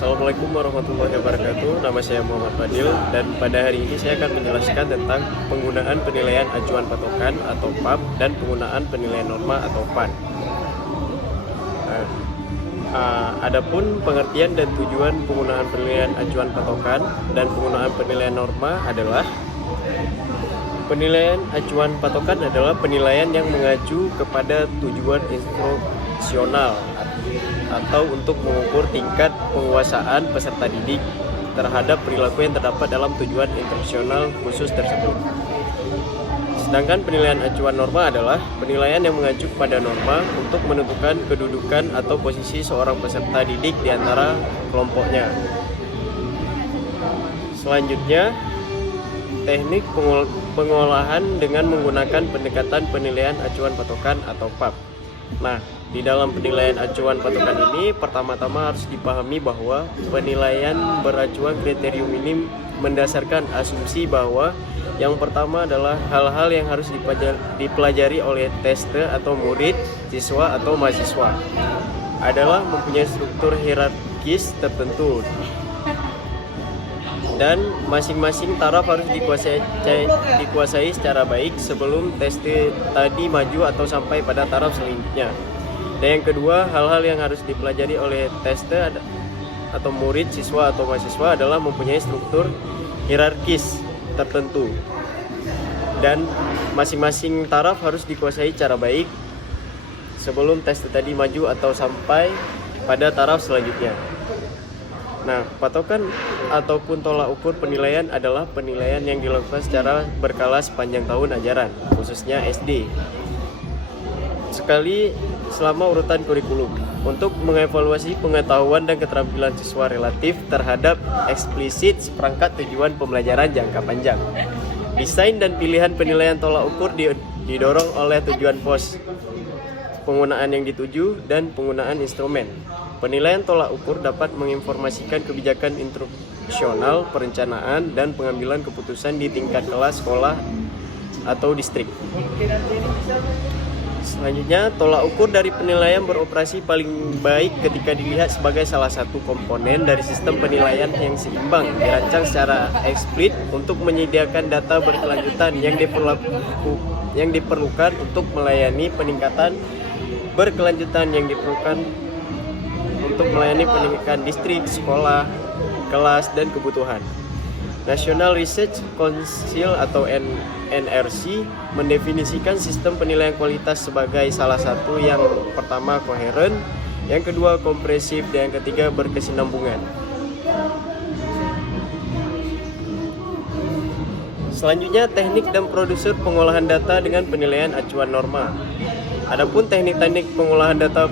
Assalamualaikum warahmatullahi wabarakatuh. Nama saya Muhammad Fadil dan pada hari ini saya akan menjelaskan tentang penggunaan penilaian acuan patokan atau PAP dan penggunaan penilaian norma atau PAN. Adapun pengertian dan tujuan penggunaan penilaian acuan patokan dan penggunaan penilaian norma adalah: penilaian acuan patokan adalah penilaian yang mengacu kepada tujuan instruksional atau untuk mengukur tingkat penguasaan peserta didik terhadap perilaku yang terdapat dalam tujuan instruksional khusus tersebut. Sedangkan penilaian acuan norma adalah penilaian yang mengacu pada norma untuk menentukan kedudukan atau posisi seorang peserta didik di antara kelompoknya. Selanjutnya, teknik pengolahan dengan menggunakan pendekatan penilaian acuan patokan atau PAP. Nah, di dalam penilaian acuan patokan ini pertama-tama harus dipahami bahwa penilaian beracuan kriterium ini mendasarkan asumsi bahwa yang pertama adalah hal-hal yang harus dipelajari oleh tester atau murid, siswa atau mahasiswa adalah mempunyai struktur hierarkis tertentu dan masing-masing taraf harus dikuasai secara baik sebelum tes tadi maju atau sampai pada taraf selanjutnya. Dan yang kedua, hal-hal yang harus dipelajari oleh tester atau murid, siswa atau mahasiswa adalah mempunyai struktur hierarkis tertentu dan masing-masing taraf harus dikuasai secara baik sebelum tes tadi maju atau sampai pada taraf selanjutnya. Nah, patokan ataupun tolak ukur penilaian adalah penilaian yang dilakukan secara berkala sepanjang tahun ajaran, khususnya SD, sekali selama urutan kurikulum, untuk mengevaluasi pengetahuan dan keterampilan siswa relatif terhadap eksplisit seperangkat tujuan pembelajaran jangka panjang. Desain dan pilihan penilaian tolak ukur didorong oleh tujuan pos, penggunaan yang dituju, dan penggunaan instrumen. Penilaian tolak ukur dapat menginformasikan kebijakan instruksional, perencanaan, dan pengambilan keputusan di tingkat kelas, sekolah, atau distrik. Selanjutnya, tolak ukur dari penilaian beroperasi paling baik ketika dilihat sebagai salah satu komponen dari sistem penilaian yang seimbang, dirancang secara eksplisit untuk menyediakan data berkelanjutan yang diperlukan untuk melayani peningkatan berkelanjutan yang diperlukan untuk melayani pendidikan distrik, sekolah, kelas, dan kebutuhan. National Research Council atau NRC mendefinisikan sistem penilaian kualitas sebagai salah satu yang pertama koheren, yang kedua kompresif, dan yang ketiga berkesinambungan. Selanjutnya, teknik dan prosedur pengolahan data dengan penilaian acuan norma. Adapun teknik-teknik pengolahan data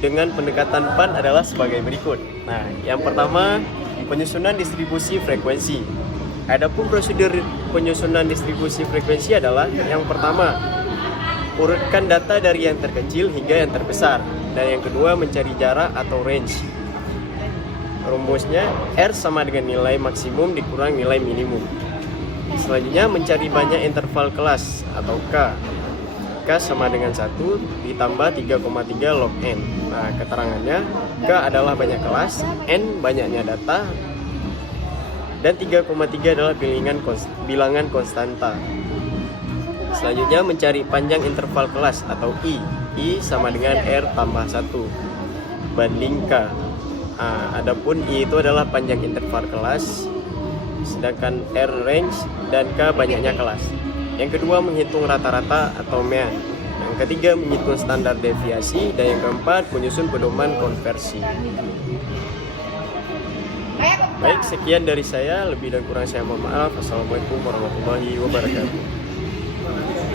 dengan pendekatan PAN adalah sebagai berikut. Nah, yang pertama, penyusunan distribusi frekuensi. Adapun prosedur penyusunan distribusi frekuensi adalah: yang pertama, urutkan data dari yang terkecil hingga yang terbesar, dan yang kedua, mencari jarak atau range. Rumusnya R sama dengan nilai maksimum dikurang nilai minimum. Selanjutnya, mencari banyak interval kelas atau K. K sama dengan 1 ditambah 3,3 log N. Nah, keterangannya, K adalah banyak kelas, N banyaknya data, dan 3,3 adalah bilangan konstanta. Selanjutnya, mencari panjang interval kelas atau I. I sama dengan R tambah 1 banding K. Adapun I itu adalah panjang interval kelas, sedangkan R range dan K banyaknya kelas. Yang kedua, menghitung rata-rata atau mean. Yang ketiga, menghitung standar deviasi. Dan yang keempat, menyusun pedoman konversi. Baik, sekian dari saya. Lebih dan kurang saya mohon maaf. Assalamualaikum warahmatullahi wabarakatuh.